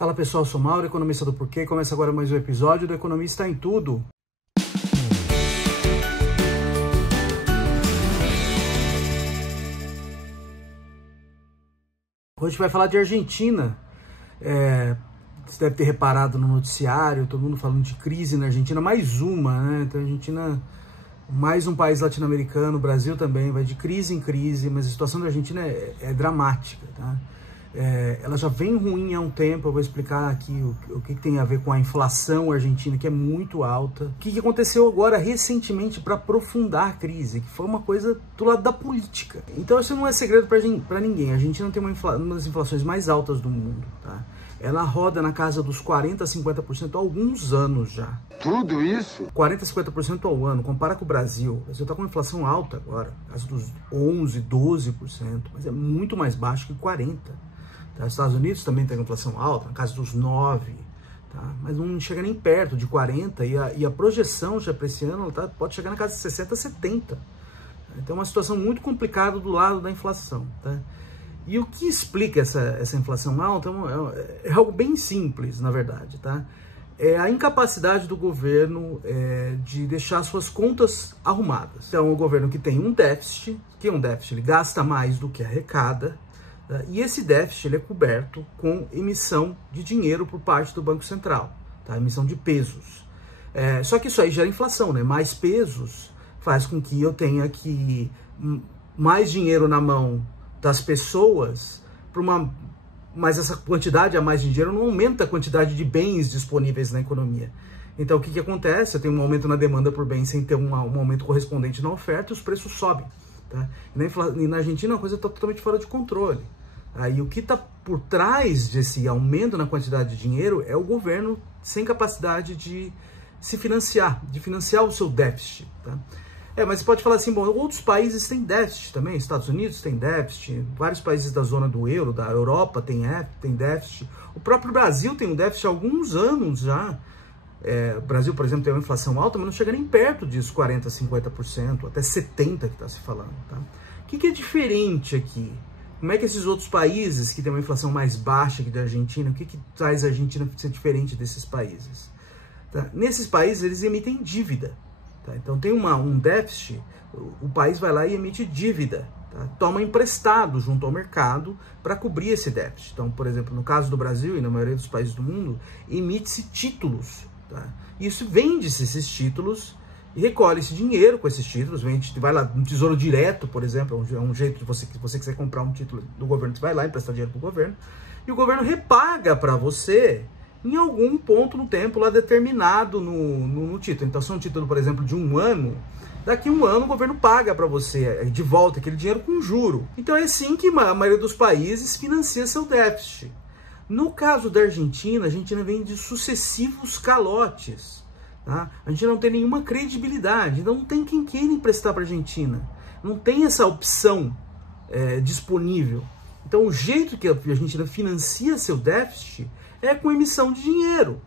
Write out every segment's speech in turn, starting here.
Fala pessoal, sou Mauro, economista do Porquê. Começa agora mais um episódio do Economista em Tudo. Hoje a gente vai falar de Argentina. Você deve ter reparado no noticiário, todo mundo falando de crise na Argentina, mais uma, né? Então a Argentina, mais um país latino-americano, o Brasil também, vai de crise em crise, mas a situação da Argentina é dramática, tá? Ela já vem ruim há um tempo. Eu vou explicar aqui o que tem a ver com a inflação argentina, que é muito alta. O que aconteceu agora recentemente para aprofundar a crise, que foi uma coisa do lado da política. Então isso não é segredo para ninguém. A Argentina tem uma das inflações mais altas do mundo, tá? Ela roda na casa dos 40% a 50% há alguns anos já. Tudo isso? 40% a 50% ao ano. Compara com o Brasil. O Brasil está com uma inflação alta agora, na casa dos 11%, 12%, mas é muito mais baixo que 40%. Os Estados Unidos também tem uma inflação alta, na casa dos 9%, tá? Mas não chega nem perto de 40%, e a projeção já para esse ano pode chegar na casa de 60%, 70%. Então é uma situação muito complicada do lado da inflação, tá? E o que explica essa inflação alta é algo bem simples, na verdade, tá? É a incapacidade do governo de deixar suas contas arrumadas. Então, é um governo que tem um déficit, ele gasta mais do que arrecada, e esse déficit ele é coberto com emissão de dinheiro por parte do Banco Central, tá? Emissão de pesos. Só que isso aí gera inflação, né? Mais pesos faz com que eu tenha mais dinheiro na mão das pessoas, mas essa quantidade a mais de dinheiro não aumenta a quantidade de bens disponíveis na economia. Então o que acontece? Eu tenho um aumento na demanda por bens sem ter um aumento correspondente na oferta, e os preços sobem, tá? E na Argentina a coisa está totalmente fora de controle. E o que está por trás desse aumento na quantidade de dinheiro é o governo sem capacidade de se financiar, de financiar o seu déficit, tá? Mas você pode falar assim, bom, outros países têm déficit também, Estados Unidos tem déficit, vários países da zona do euro, da Europa tem déficit, o próprio Brasil tem um déficit há alguns anos já. O Brasil, por exemplo, tem uma inflação alta, mas não chega nem perto disso, 40%, 50%, até 70% que está se falando, tá? O que é diferente aqui? Como é que esses outros países que têm uma inflação mais baixa que da Argentina, o que traz a Argentina a ser diferente desses países? Tá? Nesses países, eles emitem dívida. Tá? Então, tem um déficit, o país vai lá e emite dívida. Tá? Toma emprestado junto ao mercado para cobrir esse déficit. Então, por exemplo, no caso do Brasil e na maioria dos países do mundo, emite-se títulos. Tá? Isso vende-se esses títulos e recolhe esse dinheiro com esses títulos, vai lá no Tesouro Direto, por exemplo, é um jeito de você quiser comprar um título do governo, você vai lá e emprestar dinheiro para o governo, e o governo repaga para você em algum ponto no tempo lá determinado no título. Então, se é um título, por exemplo, de um ano, daqui a um ano o governo paga para você de volta aquele dinheiro com juro. Então é assim que a maioria dos países financia seu déficit. No caso da Argentina, a Argentina vem de sucessivos calotes. Tá? A gente não tem nenhuma credibilidade, então não tem quem queira emprestar para a Argentina. Não tem essa opção disponível. Então o jeito que a Argentina financia seu déficit é com emissão de dinheiro.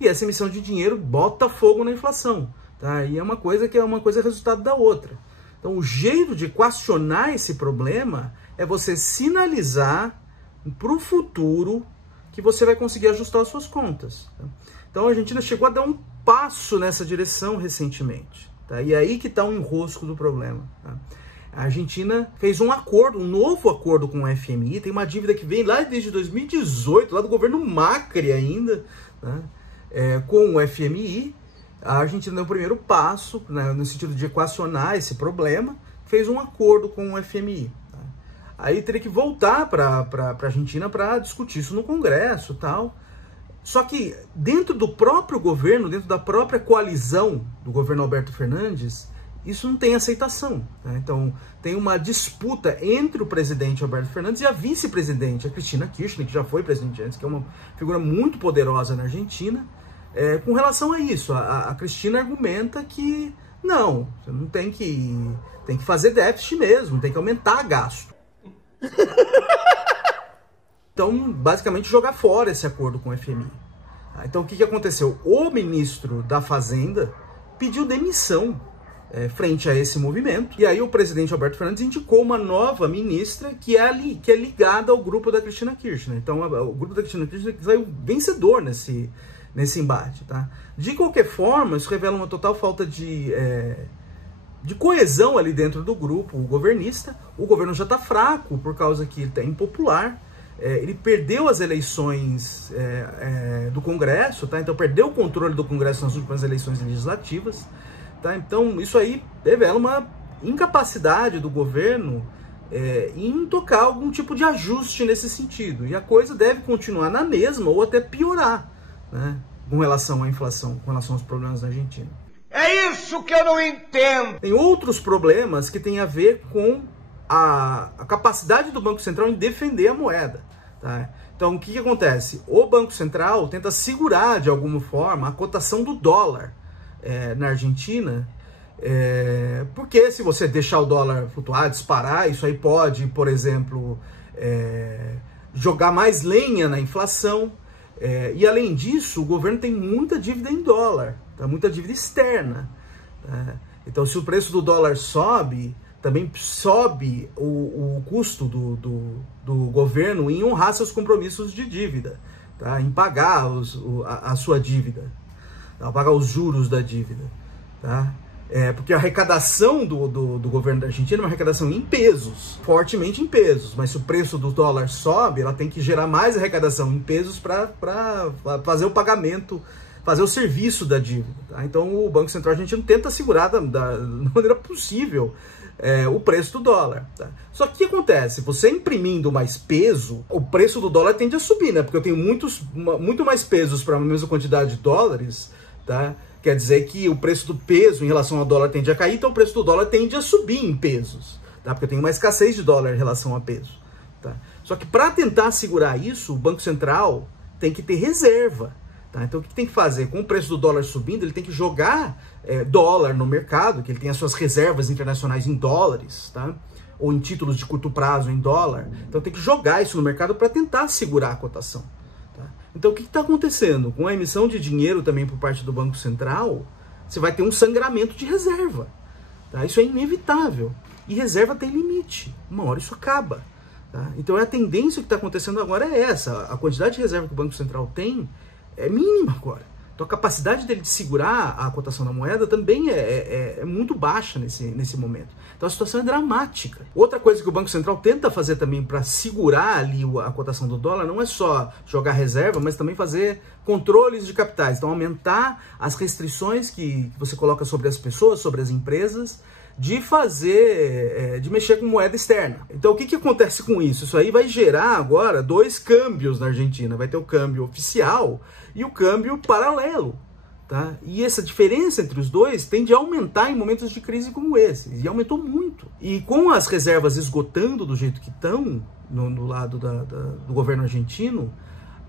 E essa emissão de dinheiro bota fogo na inflação. Tá? E é uma coisa que é uma coisa resultado da outra. Então o jeito de equacionar esse problema é você sinalizar para o futuro que você vai conseguir ajustar as suas contas. Tá? Então a Argentina chegou a dar um passo nessa direção recentemente, tá? E aí que está o enrosco do problema, tá? A Argentina fez um novo acordo com o FMI, tem uma dívida que vem lá desde 2018, lá do governo Macri ainda, tá? Com o FMI. A Argentina deu o primeiro passo, né, no sentido de equacionar esse problema, fez um acordo com o FMI. Tá? Aí teria que voltar para a Argentina para discutir isso no Congresso e tal. Só que dentro do próprio governo, dentro da própria coalizão do governo Alberto Fernandes, isso não tem aceitação. Né? Então tem uma disputa entre o presidente Alberto Fernandes e a vice-presidente, a Cristina Kirchner, que já foi presidente antes, que é uma figura muito poderosa na Argentina. Com relação a isso, a Cristina argumenta que não, você não tem que fazer déficit mesmo, tem que aumentar gasto. Então, basicamente, jogar fora esse acordo com o FMI. Então, o que aconteceu? O ministro da Fazenda pediu demissão. frente a esse movimento. E aí o presidente Alberto Fernandes indicou uma nova ministra que é ligada ao grupo da Cristina Kirchner. Então o grupo da Cristina Kirchner saiu vencedor nesse embate, tá? De qualquer forma, isso revela uma total falta de coesão ali dentro do grupo governista. O governo já está fraco por causa que ele está impopular. Ele perdeu as eleições do Congresso, tá? Então perdeu o controle do Congresso nas últimas eleições legislativas. Tá? Então isso aí revela uma incapacidade do governo em tocar algum tipo de ajuste nesse sentido. E a coisa deve continuar na mesma ou até piorar, né, com relação à inflação, com relação aos problemas na Argentina. É isso que eu não entendo! Tem outros problemas que têm a ver com a capacidade do Banco Central em defender a moeda. Tá? Então o que acontece? O Banco Central tenta segurar de alguma forma a cotação do dólar na Argentina, porque se você deixar o dólar flutuar, disparar, isso aí pode, por exemplo, jogar mais lenha na inflação. E além disso, o governo tem muita dívida em dólar, tá? Muita dívida externa. Tá? Então se o preço do dólar sobe, também sobe o custo do governo em honrar seus compromissos de dívida, tá? Em pagar a sua dívida, tá? Pagar os juros da dívida. Tá? Porque a arrecadação do governo da Argentina é uma arrecadação em pesos, fortemente em pesos, mas se o preço do dólar sobe, ela tem que gerar mais arrecadação em pesos para fazer o pagamento, fazer o serviço da dívida. Tá? Então o Banco Central argentino tenta segurar da maneira possível o preço do dólar. Tá? Só que o que acontece? Você imprimindo mais peso, o preço do dólar tende a subir, né? Porque eu tenho muito mais pesos para a mesma quantidade de dólares, tá? Quer dizer que o preço do peso em relação ao dólar tende a cair, então o preço do dólar tende a subir em pesos, tá? Porque eu tenho uma escassez de dólar em relação a peso. Tá? Só que para tentar segurar isso, o Banco Central tem que ter reserva. Tá? Então o que tem que fazer? Com o preço do dólar subindo, ele tem que jogar dólar no mercado, que ele tem as suas reservas internacionais em dólares, tá? Ou em títulos de curto prazo em dólar. Então tem que jogar isso no mercado para tentar segurar a cotação. Então o que está acontecendo? Com a emissão de dinheiro também por parte do Banco Central, você vai ter um sangramento de reserva. Tá? Isso é inevitável. E reserva tem limite. Uma hora isso acaba. Tá? Então a tendência que está acontecendo agora é essa. A quantidade de reserva que o Banco Central tem é mínima agora. Então a capacidade dele de segurar a cotação da moeda também é muito baixa nesse momento. Então a situação é dramática. Outra coisa que o Banco Central tenta fazer também para segurar ali a cotação do dólar não é só jogar reserva, mas também fazer controles de capitais. Então aumentar as restrições que você coloca sobre as pessoas, sobre as empresas, de mexer com moeda externa. Então o que acontece com isso? Isso aí vai gerar agora dois câmbios na Argentina. Vai ter o câmbio oficial e o câmbio paralelo. Tá? E essa diferença entre os dois tende a aumentar em momentos de crise como esse. E aumentou muito. E com as reservas esgotando do jeito que estão no lado do governo argentino,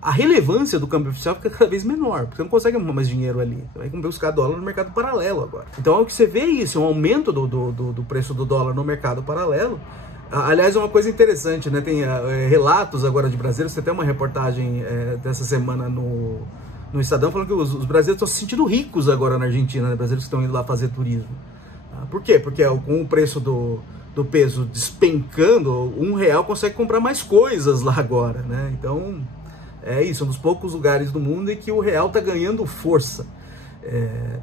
a relevância do câmbio oficial fica cada vez menor, porque você não consegue arrumar mais dinheiro ali. Você vai buscar dólar no mercado paralelo agora. Então é o que você vê isso, é um aumento do preço do dólar no mercado paralelo. Aliás, é uma coisa interessante, né? Tem relatos agora de brasileiros, você tem uma reportagem dessa semana no Estadão falando que os brasileiros estão se sentindo ricos agora na Argentina, né? Brasileiros que estão indo lá fazer turismo. Por quê? Porque com o preço do peso despencando, R$1 consegue comprar mais coisas lá agora, né? Então é isso, um dos poucos lugares do mundo em que o real está ganhando força.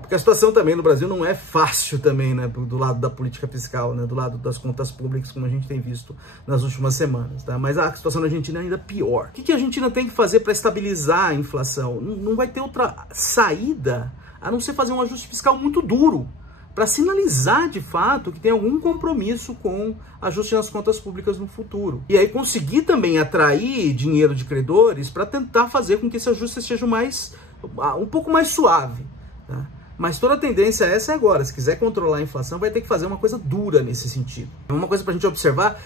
Porque a situação também no Brasil não é fácil também, né, do lado da política fiscal, né, do lado das contas públicas, como a gente tem visto nas últimas semanas. Tá? Mas a situação na Argentina é ainda pior. O que a Argentina tem que fazer para estabilizar a inflação? Não vai ter outra saída a não ser fazer um ajuste fiscal muito duro, para sinalizar de fato que tem algum compromisso com ajuste nas contas públicas no futuro. E aí conseguir também atrair dinheiro de credores para tentar fazer com que esse ajuste seja um pouco mais suave. Tá? Mas toda a tendência essa é agora. Se quiser controlar a inflação, vai ter que fazer uma coisa dura nesse sentido. Uma coisa para a gente observar,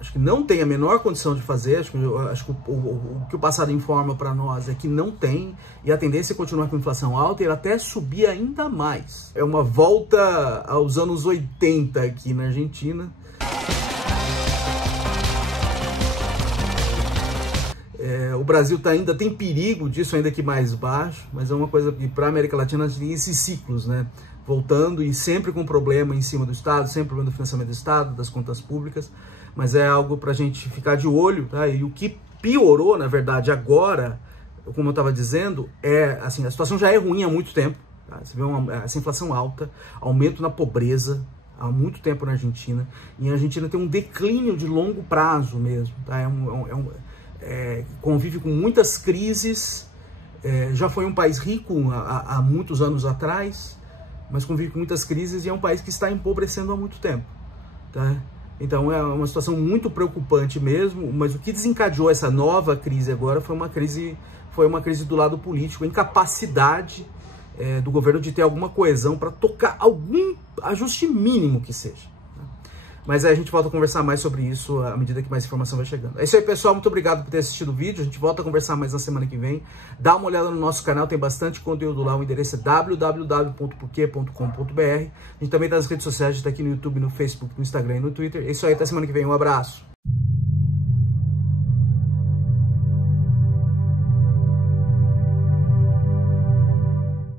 acho que não tem a menor condição de fazer, acho que o que o passado informa para nós é que não tem, e a tendência é continuar com a inflação alta e ela até subir ainda mais. É uma volta aos anos 80 aqui na Argentina. O Brasil ainda tem perigo disso, ainda que mais baixo, mas é uma coisa que para a América Latina tem esses ciclos, né? voltando e sempre com problema em cima do Estado, sempre problema do financiamento do Estado, das contas públicas, mas é algo para a gente ficar de olho, tá? E o que piorou, na verdade, agora, como eu estava dizendo, assim, a situação já é ruim há muito tempo, tá? Você vê essa inflação alta, aumento na pobreza há muito tempo na Argentina, e a Argentina tem um declínio de longo prazo mesmo, tá? Convive com muitas crises, já foi um país rico há muitos anos atrás, mas convive com muitas crises e é um país que está empobrecendo há muito tempo, tá? Então é uma situação muito preocupante mesmo, mas o que desencadeou essa nova crise agora foi uma crise do lado político, a incapacidade do governo de ter alguma coesão para tocar algum ajuste mínimo que seja. Mas aí a gente volta a conversar mais sobre isso à medida que mais informação vai chegando. É isso aí, pessoal. Muito obrigado por ter assistido o vídeo. A gente volta a conversar mais na semana que vem. Dá uma olhada no nosso canal, tem bastante conteúdo lá. O endereço é www.porquê.com.br. A gente também tá nas redes sociais, a gente tá aqui no YouTube, no Facebook, no Instagram e no Twitter. É isso aí, até semana que vem. Um abraço.